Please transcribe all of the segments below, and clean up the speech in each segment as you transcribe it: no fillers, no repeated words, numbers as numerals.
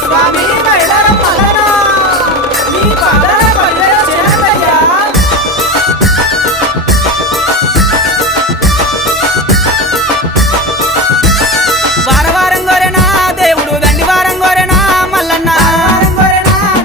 స్వామి మైలారం మల్లన నీ పాదాల పల్లె చేరయ్యా వారవారం గోరెనా దేవుడు దండివారం గోరెనా మల్లన్న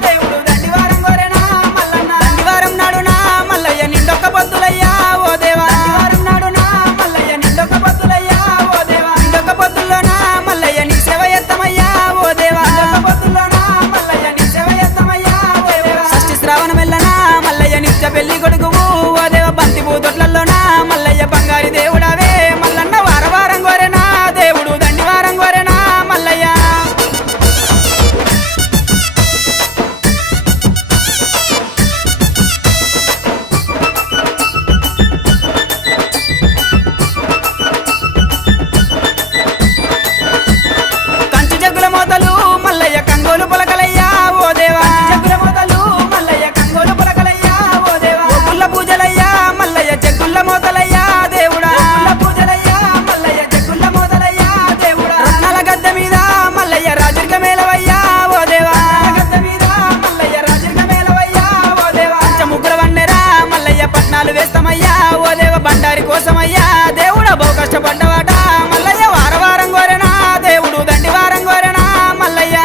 దేవుడు దండివారం గోరెనా మల్లన్న దండివారం నాడునా మల్లయ్య నిండొక్క పొద్దులయ్యా ఓ దేవా దండివారం నాడునా మల్లయ్య నిండొక్క పొద్దులయ్యా ఓ దేవా నిండొక్క పొద్దుల్లోనా మల్లయ్య నీ సేవ ఎత్తమయ్యా ఓ దేవా నిండొక్క పొద్దుల్లోనా మల్లయ్య నీ సేవ ఎత్తమయ్యా ఓ దేవా షష్ఠి శ్రావణం వెళ్ళనా మల్లయ్య నిత్య పెళ్లి కొడుకువు ఓ దేవ బంతి పూతొట్లలోనా మల్లయ్య బంగారి దేవుడావే మల్లన్న వారవారం గోరెనా దేవుడు దండివారం గోరెనా మల్లయ్య కంచు జగ్గుల మోతలు మల్లయ్య కంగోలు పొలకలయ్యా ఓ దేవా జగ్గుల మోతలు మల్లయ్య కంగోలు పొలకలయ్యా ఓ దేవా గుల్ల పూజలయ్యా మల్లయ్య జగ్గుల్ల మోతలయ్యా దేవుడా గుల్ల పూజలయ్యా మల్లయ్య జగ్గుల్ల మోతలయ్యా దేవుడా రత్నాల గద్దె మీద మల్లయ్య రాజరిక మేలవయ్యా ఓ దేవా గద్దె మీద మల్లయ్య రాజరిక మేలవయ్యా ఓ దేవా ముగ్గుల వన్నెరా మల్లయ్య పట్నాలు వేస్తామయ్యా ఓ దేవ బండారి కోసమయ్యా దేవుడా బహు కష్టపడ్డవాట మల్లయ్య వారవారం గోరెనా దేవుడు దండివారం గోరెనా మల్లయ్య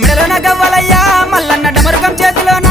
మెడలోన గవ్వలయ్యా మల్లన్న డమరుకం చేతిలోన